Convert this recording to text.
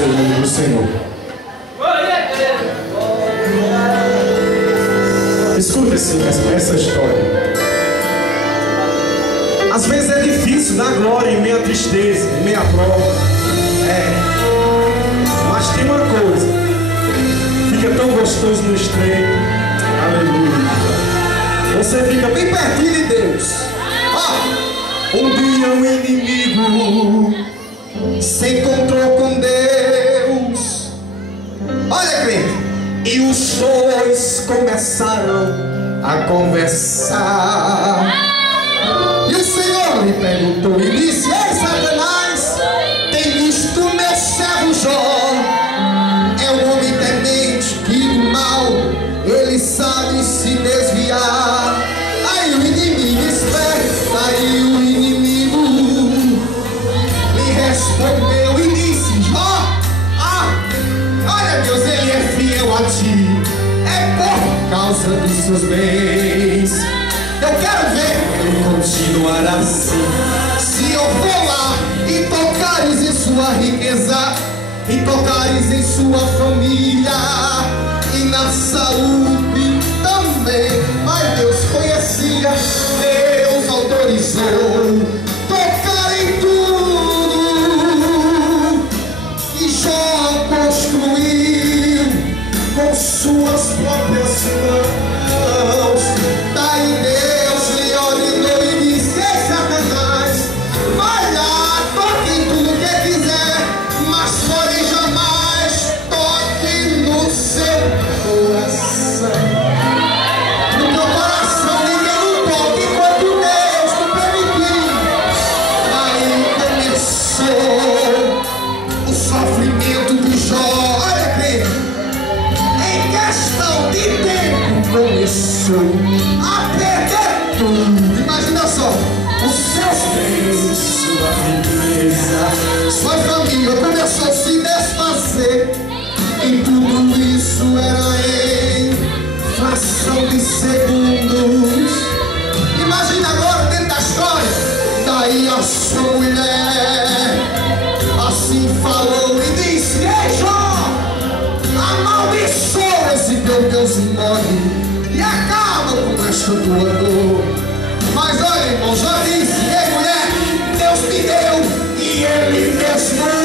ser o nome do Senhor. Escuta essa história. Às vezes é difícil dar glória em meio à tristeza, em meio à prova. Mas tem uma coisa, fica tão gostoso no estreito. Aleluia. Você fica bem pertinho de Deus. Um dia o inimigo se encontrou com Deus. Olha, crente. E os dois começaram a conversar. E o Senhor lhe perguntou e disse: ei, Satanás, tem visto meu servo Jó? É um homem temente que do mal ele sabe se desviar. Aí o inimigo esperta, aí o inimigo lhe respondeu e disse: Jó, olha, Deus, ele é fiel a ti, é por causa dos seus bens. Eu quero ver ele continuar assim. Se eu for lá e tocares em sua riqueza, e tocares em sua família, e na saúde também. Mas Deus conhecia, Deus autorizou tocar em tudo. E Jó construiu com suas próprias mãos. Daí Deus lhe ordenou e disse: ei, Satanás, vai lá, toque em tudo que quiser, mas porém jamais toque no seu coração. No teu coração ninguém não toca enquanto Deus não permitir. Aí começou o sofrimento de Jó. Olha, crente, em questão de tempo começou a perder tudo. Imagina só, os seus bens, sua riqueza, sua família começou a se desfazer. E tudo isso era em fração de segundos. Imagina agora dentro da história. Daí a sua mulher assim falou e disse: ei, Jó, amaldiçoa esse teu Deus e morre, e acaba com esta tua dor. Mas olha, irmão, já disse: ei, mulher, Deus me deu e Ele mesmo